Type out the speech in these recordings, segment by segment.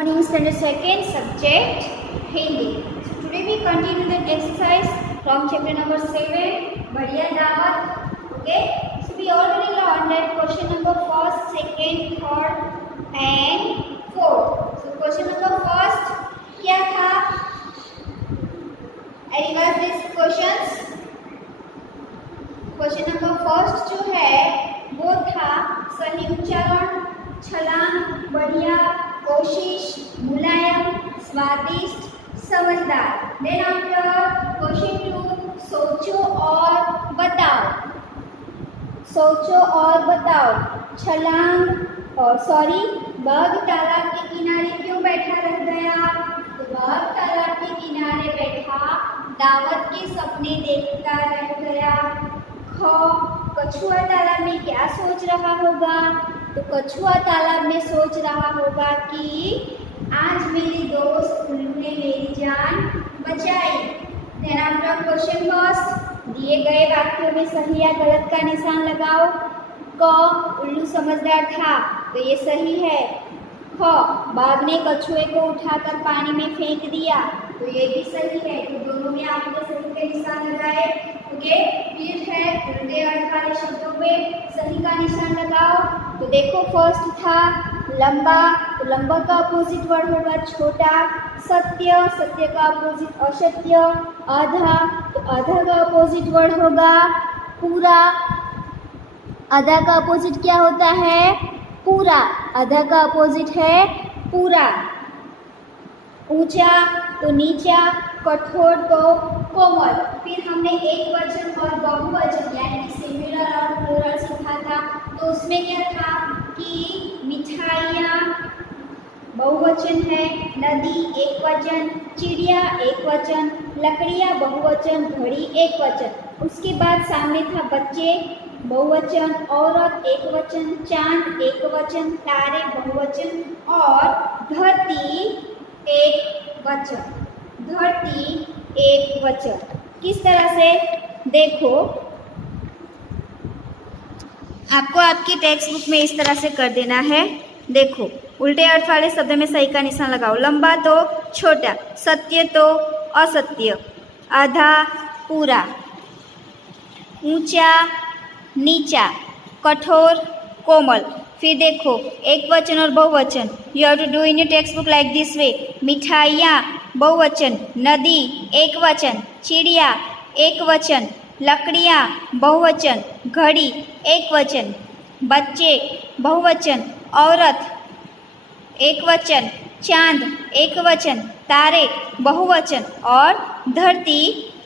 Morning standard second subject Hindi. So today we continue the exercise from chapter number 7 Badhiya Dawat. Okay. So we already learned that question number first, second, third and fourth. So question number first क्या था? I revise these questions. Question number first जो है वो था सही उच्चारण, छलांग, बढ़िया, कोशिश, मुलायम, स्वादिष्ट, समझदार। देन आफ्टर क्वेश्चन 2 सोचो और बताओ। सोचो और बताओ। छलांग और सॉरी बाघ तालाब के किनारे क्यों बैठा रह गया? तो बाघ तालाब के किनारे बैठा दावत के सपने देखता रह गया। कछुआ तालाब में क्या सोच रहा होगा? तो कछुआ तालाब में सोच रहा होगा कि आज मेरे दोस्त उल्लू ने मेरी जान बचाई। देन आफ्टर क्वेश्चन फर्स्ट दिए गए वाक्यों में सही या गलत का निशान लगाओ। क उल्लू समझदार था तो ये सही है। ख बाघ ने कछुए को उठाकर पानी में फेंक दिया तो ये भी सही है। तो दोनों में आपने सही के निशान लगाए। ओके, फिर है उल्टे अर्थ वाले शब्दों में सही का निशान लगाओ। तो देखो फर्स्ट था लंबा, तो लंबा का अपोजिट वर्ड होगा छोटा। सत्य, सत्य का अपोजिट असत्य। आधा, तो आधा का अपोजिट वर्ड होगा पूरा। आधा का अपोजिट क्या होता है? पूरा। आधा का अपोजिट है पूरा। ऊंचा तो नीचा, कठोर तो कोमल। फिर हमने एक वचन और बहुवचन यानी कि सिंगुलर और प्लूरल सीखा था। तो उसमें क्या था कि मिठाइयाँ बहुवचन है, नदी एक वचन, चिड़िया एक वचन, लकड़ियाँ बहुवचन, घड़ी एक वचन। उसके बाद सामने था बच्चे बहुवचन, औरत एक वचन, चांद एक वचन, तारे बहुवचन और धरती एक वचन। धरती एक वचन। किस तरह से? देखो आपको आपकी टेक्स्ट बुक में इस तरह से कर देना है। देखो उल्टे अर्थ वाले शब्द में सही का निशान लगाओ। लंबा तो छोटा, सत्य तो असत्य, आधा पूरा, ऊंचा नीचा, कठोर कोमल। फिर देखो एक वचन और बहुवचन। You have to do in your textbook like this way. मिठाइयाँ बहुवचन, नदी एक वचन, चिड़िया एक वचन, लकड़ियाँ बहुवचन, घड़ी एक वचन, बच्चे बहुवचन, औरत एक वचन, चांद एक वचन, तारे बहुवचन और धरती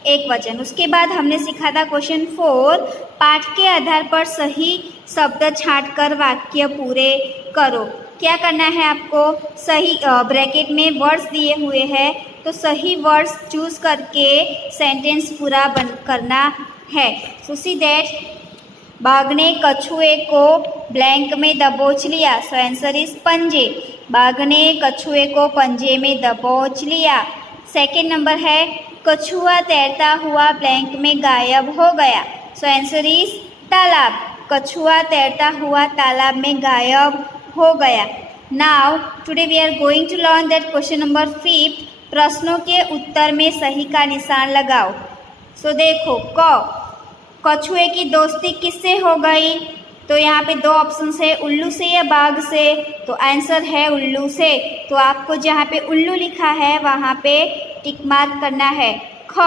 एक वचन। उसके बाद हमने सीखा था क्वेश्चन 4 पाठ के आधार पर सही शब्द छांटकर वाक्य पूरे करो। क्या करना है आपको? सही ब्रैकेट में वर्ड्स दिए हुए हैं तो सही वर्ड्स चूज करके सेंटेंस पूरा करना है। सो सी दैट बाघ ने कछुए को ब्लैंक में दबोच लिया। सो आंसर इज पंजे। बाघ ने कछुए को पंजे में दबोच लिया। सेकेंड नंबर है कछुआ तैरता हुआ ब्लैंक में गायब हो गया। सो आंसर इज तालाब। कछुआ तैरता हुआ तालाब में गायब हो गया। Now today we are going to learn that question number 5 प्रश्नों के उत्तर में सही का निशान लगाओ। सो देखो कछुए की दोस्ती किससे हो गई? तो यहाँ पे दो ऑप्शन है, उल्लू से या बाघ से। तो आंसर है उल्लू से। तो आपको जहाँ पे उल्लू लिखा है वहाँ पे टिक मार्क करना है। ख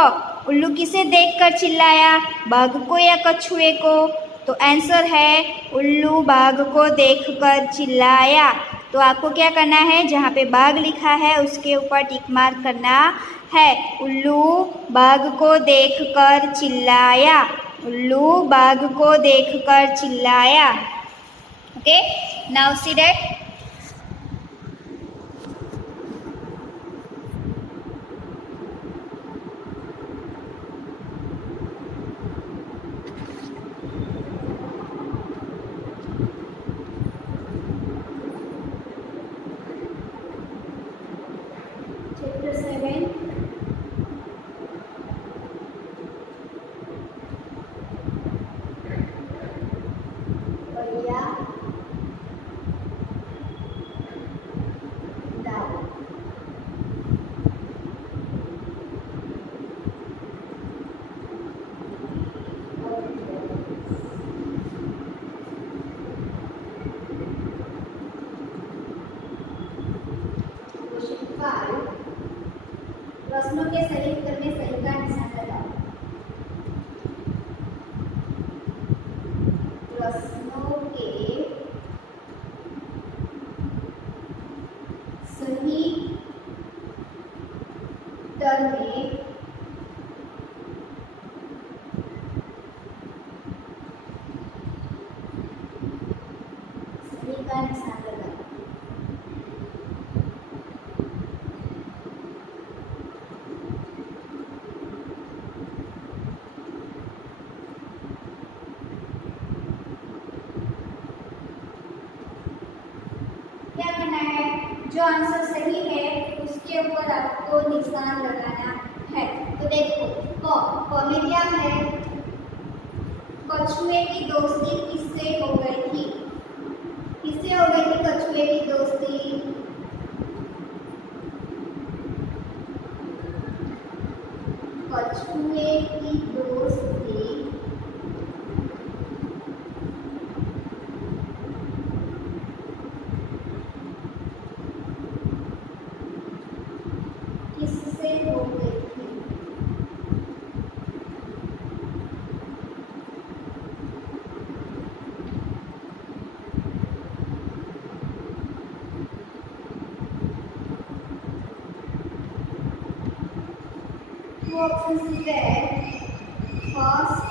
उल्लू किसे देखकर चिल्लाया? बाघ को या कछुए को? तो आंसर है उल्लू बाघ को देखकर चिल्लाया। तो आपको क्या करना है? जहाँ पे बाघ लिखा है उसके ऊपर टिक मार्क करना है। उल्लू बाघ को देखकर चिल्लाया। उल्लू बाघ को देखकर चिल्लाया। Okay, now see that chapter 7 बढ़िया दावत। 5 प्रश्नों के सही उत्तर में सही का निशान लगाओ। प्रश्नों के सही उत्तर में सही का निशान लगाओ। क्या करना है, जो आंसर सही है उसके ऊपर आपको निशान लगाना है। तो देखो क में क्या है, कछुए की दोस्ती किससे हो गई थी? किससे हो गई थी कछुए की दोस्ती? कछुए की दोस्ती किससे हो गई थी? Two options is there. First,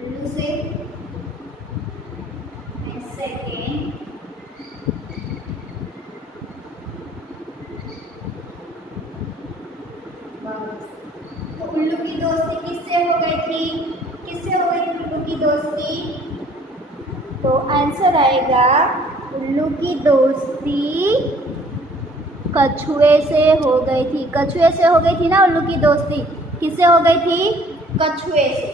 Lucy, and second, Bugs. तो उल्लू की दोस्ती किससे हो गई थी? किससे हो गई थी उल्लू की दोस्ती? तो आंसर आएगा उल्लू की दोस्ती कछुए से हो गई थी। कछुए से हो गई थी ना उल्लू की दोस्ती? किससे हो गई थी? कछुए से।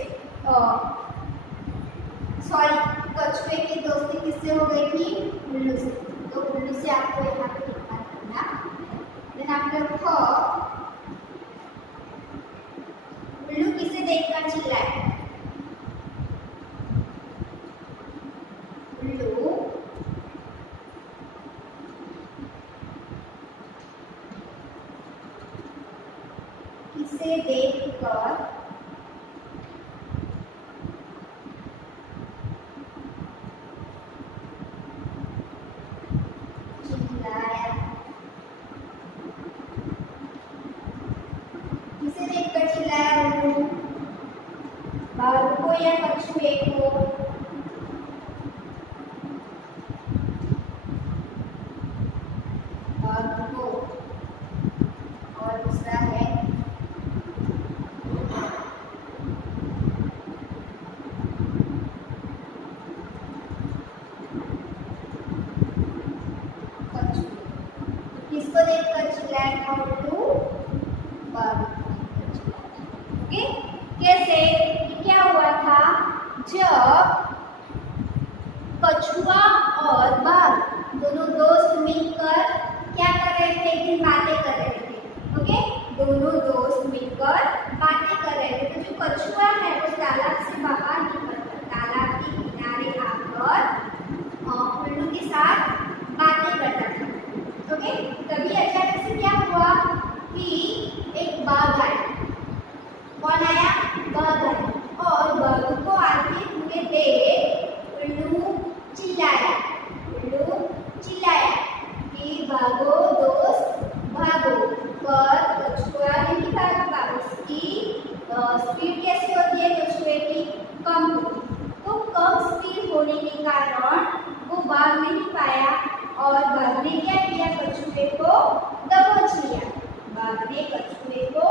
सॉरी, कछुए की दोस्ती किससे हो गई थी? उल्लू से। तो उल्लू से आपको यहाँ पे लिखना करना। देन आफ्टर ख, उल्लू किसे देखकर चिल्लाए? उल्लू किसे देखकर चिल्लाया? किसे देखकर चिल्लाया उल्लू? बाघ को या कछुए को? बाघ को। और दूसरा है कछुए। किसको देखकर चिल्लाया था उल्लू? बाघ को देखकर चिल्लाया। ओके, कैसे? क्या हुआ था, जब कछुआ और बाघ दोनों दोस्त मिलकर क्या कर रहे थे? एक दिन बातें कर रहे थे। ओके, दोनों दोस्त मिलकर बातें कर रहे थे। तो जो कछुआ है वो तालाब से बाहर निकलकर तालाब के किनारे आकर उल्लू के साथ बातें करता था। ओके, तभी अचानक से क्या हुआ कि एक बाघ आया। कौन आया? बाघ आया। और बाघ को आते हुए देख उल्लू चिल्लाया। उल्लू चिल्लाया कि भागो दोस्त भागो, पर कछुआ नहीं भागा। उसकी स्पीड कैसी होती है कछुए की? कम होती। तो कम स्पीड होने के कारण वो भाग नहीं पाया और बाघ ने क्या किया? कछुए को दबोच लिया। बाघ ने कछुए को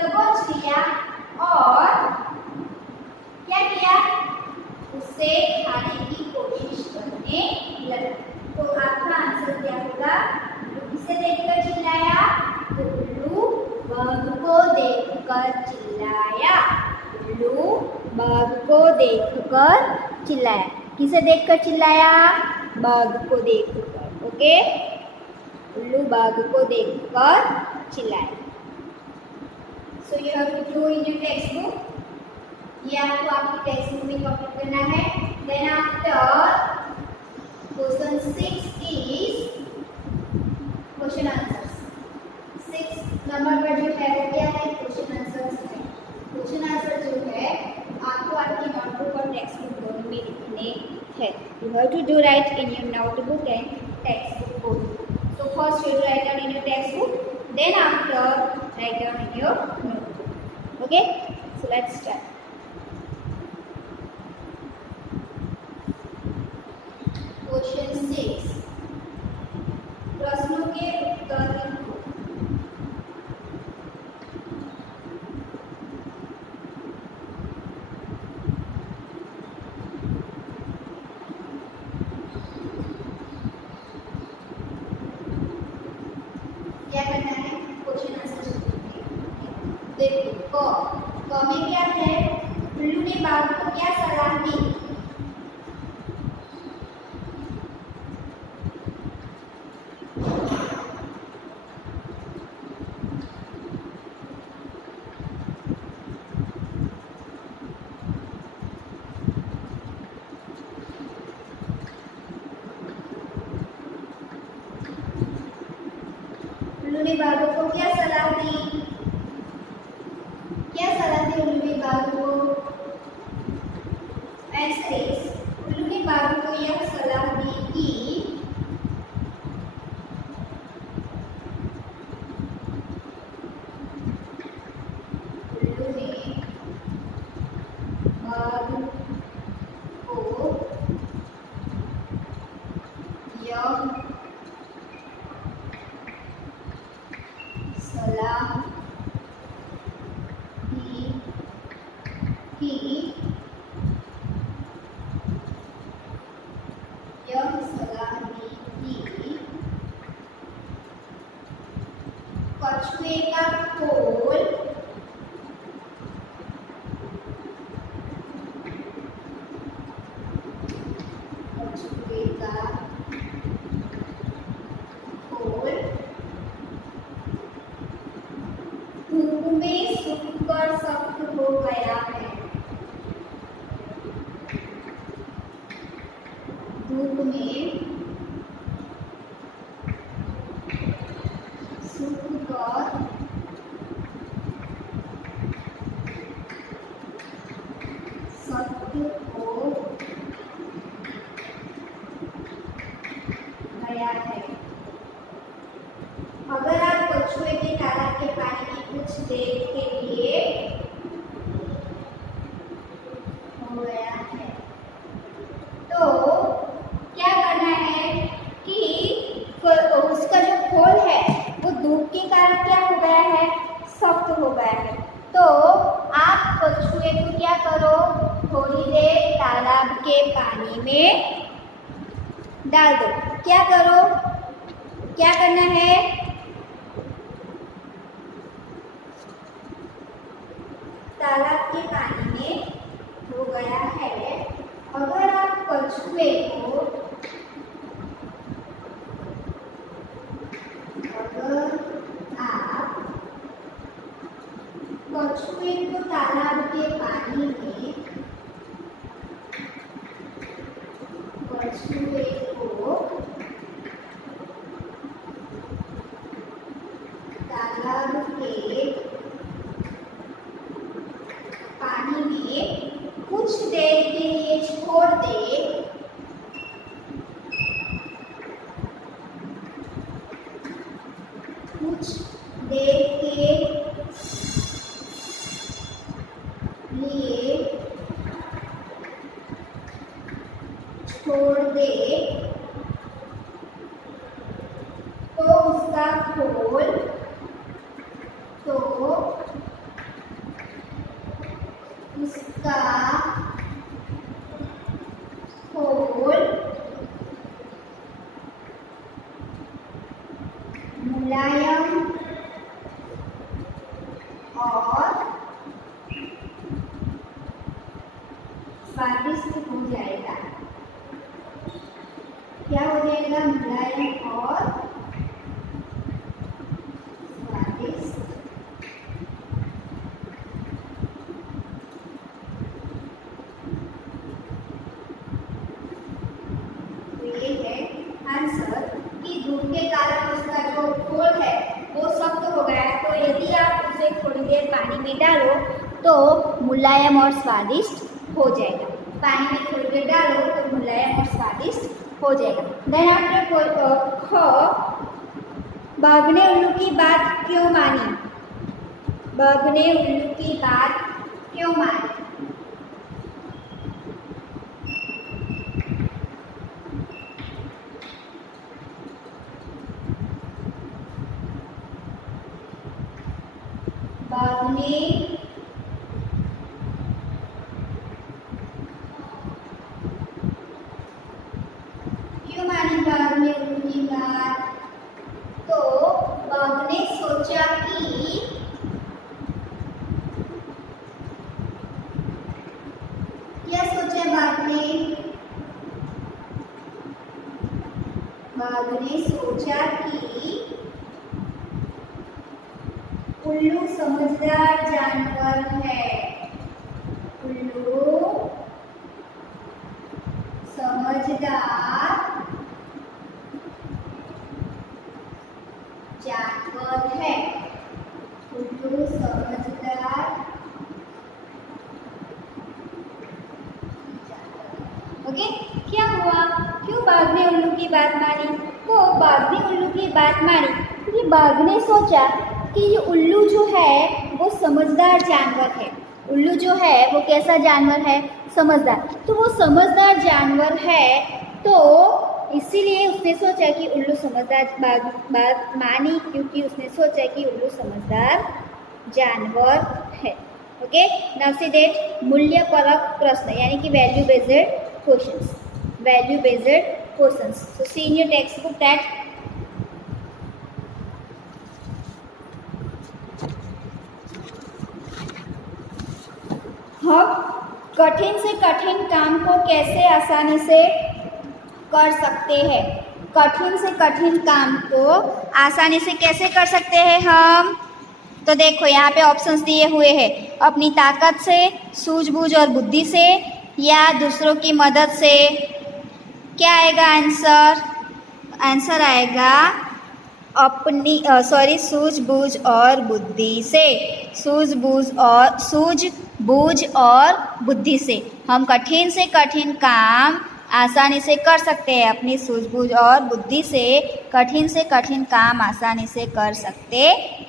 दबोच लिया और क्या किया? उसे खाने की कोशिश करने लगा। तो आपका आंसर क्या होगा? किसे देखकर चिल्लाया? तो उल्लू बाघ को देखकर चिल्लाया। उल्लू बाघ को देखकर चिल्लाया। किसे देखकर चिल्लाया? बाघ को देखकर। ओके, उल्लू बाघ को देखकर चिल्लाया। So you have to do in your textbook. ये आपको आपकी टेक्स्ट बुक में कॉपी करना है। देन आफ्टर करने हैं. You have to do right in your notebook and textbook both. So first you write down in your textbook, then after write down in your notebook. Okay? So let's start. Question 6. प्रश्नों के उत्तर लिखो. क्या करना है? Question answer देखो. क में क्या है? उल्लू ने बाघ को क्या सलाह दी? उल्लू ने बाघ को क्या सलाह दी? क्या सलाह दी उल्लू ने बाघ को? आंसर इज उल्लू ने बाघ को यह सलाह दी कि उल्लू ने बाघ को यह सलाह दी कि कछुए का खोल धूप में सूखकर सख्त हो गया है. धूप में सूखकर सख्त हो गया है. अगर आप कछुए के तालाब के पानी में कुछ देर के लिए हो गया है तो क्या करना है कि उसका जो खोल है वो धूप के कारण क्या हो गया है? सख्त हो गया है. तो आप कछुए को क्या करो? थोड़ी देर तालाब के पानी में डाल दो. क्या करो? क्या करना है? तालाब के पानी में हो गया है. अगर आप कछुए को तालाब के पानी में कछुए को तालाब के पानी में कुछ देर के लिए छोड़ दे. कुछ देर के लिए छोड़ दे तो उसका खोल मुलायम और स्वादिष्ट हो जाएगा. क्या हो जाएगा? मुलायम और स्वादिष्ट. तो ये है आंसर कि धूप के कारण उसका जो खोल है वो सख्त हो गया है. तो यदि आप उसे थोड़ी देर पानी में डालो तो मुलायम और स्वादिष्ट हो जाएगा. पानी में थोड़ी के डालो तो मुलायम और स्वादिष्ट हो जाएगा। देन आफ्टर ख, बाघ ने उल्लू की बात क्यों मानी? बाघ ने उल्लू की बात क्यों मानी? बाघ ने क्यों मानी बाघ ने उल्लू की बात? तो बाघ ने सोचा कि क्या सोचा बाघ ने? बाघ ने सोचा कि उल्लू समझदार जानवर है। उल्लू समझदार जानवर है। उल्लू समझदार। ओके, क्या हुआ? क्यों बाघ ने उल्लू की बात मानी? तो बाघ ने उल्लू की बात मानी क्योंकि बाघ ने सोचा कि ये उल्लू जो है वो समझदार जानवर है। उल्लू जो है वो कैसा जानवर है? समझदार। तो वो समझदार जानवर है तो इसीलिए उसने सोचा कि उल्लू समझदार बात मानी क्योंकि उसने सोचा कि उल्लू समझदार जानवर है। ओके, नाउ सी दैट मूल्य परक प्रश्न यानी कि value based questions. Value based questions. So see in your textbook that हम कठिन से कठिन काम को कैसे आसानी से कर सकते हैं? कठिन से कठिन काम को आसानी से कैसे कर सकते हैं हम? तो देखो यहाँ पे ऑप्शंस दिए हुए हैं। अपनी ताकत से, सूझबूझ और बुद्धि से, या दूसरों की मदद से। क्या आएगा आंसर? आंसर आएगा अपनी सूझबूझ और बुद्धि से। सूझबूझ और बुद्धि से हम कठिन से कठिन काम आसानी से कर सकते हैं। अपनी सूझबूझ और बुद्धि से कठिन काम आसानी से कर सकते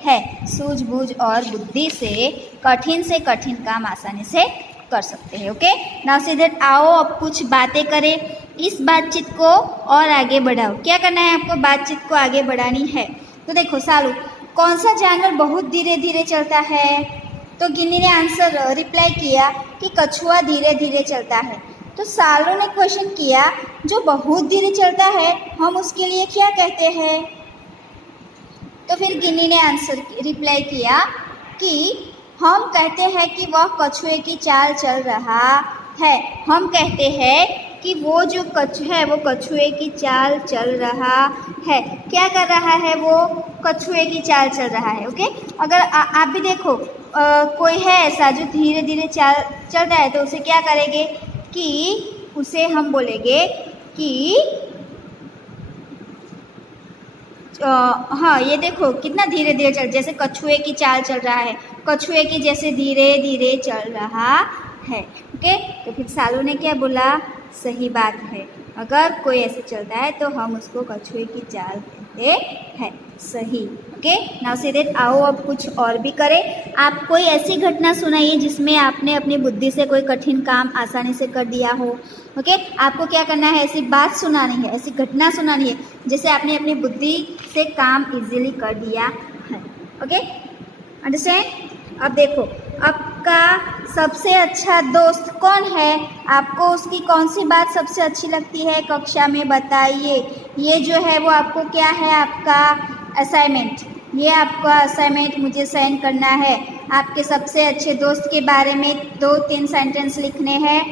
हैं। सूझबूझ और बुद्धि से कठिन काम आसानी से कर सकते हैं। ओके, नाउ सी दैट आओ अब कुछ बातें करें। इस बातचीत को और आगे बढ़ाओ। क्या करना है आपको? बातचीत को आगे बढ़ानी है। तो देखो सालू, कौन सा जानवर बहुत धीरे धीरे चलता है? तो गिन्नी ने आंसर रिप्लाई किया कि कछुआ धीरे धीरे चलता है। तो सालू ने क्वेश्चन किया जो बहुत धीरे चलता है हम उसके लिए क्या कहते हैं? तो फिर गिन्नी ने आंसर रिप्लाई किया कि हम कहते हैं कि वह कछुए की चाल चल रहा है। हम कहते हैं कि वो जो कछु है वो कछुए की चाल चल रहा है। क्या कर रहा है? वो कछुए की चाल चल रहा है। ओके, अगर आप भी देखो कोई है ऐसा जो धीरे धीरे चल रहा है तो उसे क्या करेंगे कि उसे हम बोलेंगे कि हाँ ये देखो कितना धीरे धीरे चल, जैसे कछुए की चाल चल रहा है, कछुए की जैसे धीरे धीरे चल रहा है। ओके, तो फिर सालू ने क्या बोला? सही बात है, अगर कोई ऐसे चलता है तो हम उसको कछुए की चाल कहते हैं। सही। ओके, नाउ से दैट आओ अब कुछ और भी करें। आप कोई ऐसी घटना सुनाइए जिसमें आपने अपनी बुद्धि से कोई कठिन काम आसानी से कर दिया हो। ओके, आपको क्या करना है? ऐसी बात सुनानी है, ऐसी घटना सुनानी है जैसे आपने अपनी बुद्धि से काम इजीली कर दिया है। Okay, understand? अब देखो, आपका सबसे अच्छा दोस्त कौन है? आपको उसकी कौन सी बात सबसे अच्छी लगती है कक्षा में बताइए। ये जो है वो आपको क्या है? आपका असाइनमेंट। ये आपका असाइनमेंट मुझे साइन करना है। आपके सबसे अच्छे दोस्त के बारे में 2-3 सेंटेंस लिखने हैं।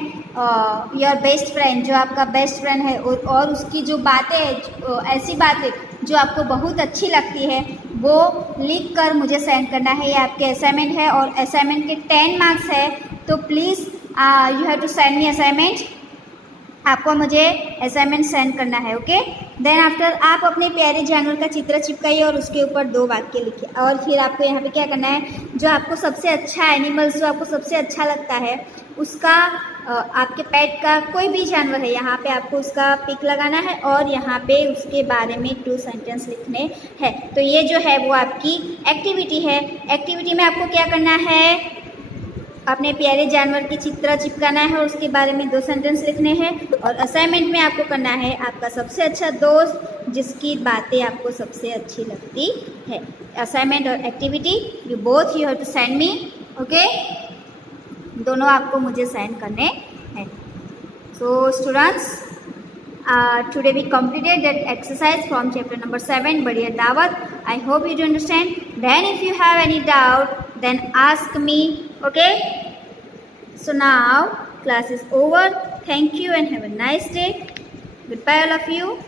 योर बेस्ट फ्रेंड, जो आपका बेस्ट फ्रेंड है और उसकी जो बातें हैं, ऐसी बातें जो आपको बहुत अच्छी लगती है वो लिख कर मुझे सेंड करना है। ये आपके असाइनमेंट है और असाइनमेंट के 10 मार्क्स है, तो please you have to send me assignment. आपको मुझे असाइनमेंट सेंड करना है। ओके, देन आफ्टर आप अपने प्यारे जानवर का चित्र चिपकाइए और उसके ऊपर 2 वाक्य लिखिए। और फिर आपको यहाँ पे क्या करना है? जो आपको सबसे अच्छा एनिमल्स जो आपको सबसे अच्छा लगता है उसका आपके पेट का कोई भी जानवर है, यहाँ पे आपको उसका पिक लगाना है और यहाँ पे उसके बारे में 2 सेंटेंस लिखने हैं। तो ये जो है वो आपकी एक्टिविटी है। एक्टिविटी में आपको क्या करना है, अपने प्यारे जानवर की चित्र चिपकाना है और उसके बारे में 2 सेंटेंस लिखने हैं। और असाइनमेंट में आपको करना है आपका सबसे अच्छा दोस्त जिसकी बातें आपको सबसे अच्छी लगती है। असाइनमेंट और activity you have to send me, okay, दोनों आपको मुझे सेंड करने हैं। So students, today we completed that exercise from chapter number 7 Badhiya Dawat. I hope you do understand. Then if you have any doubt then ask me, okay. So now class is over. Thank you and have a nice day. Goodbye all of you.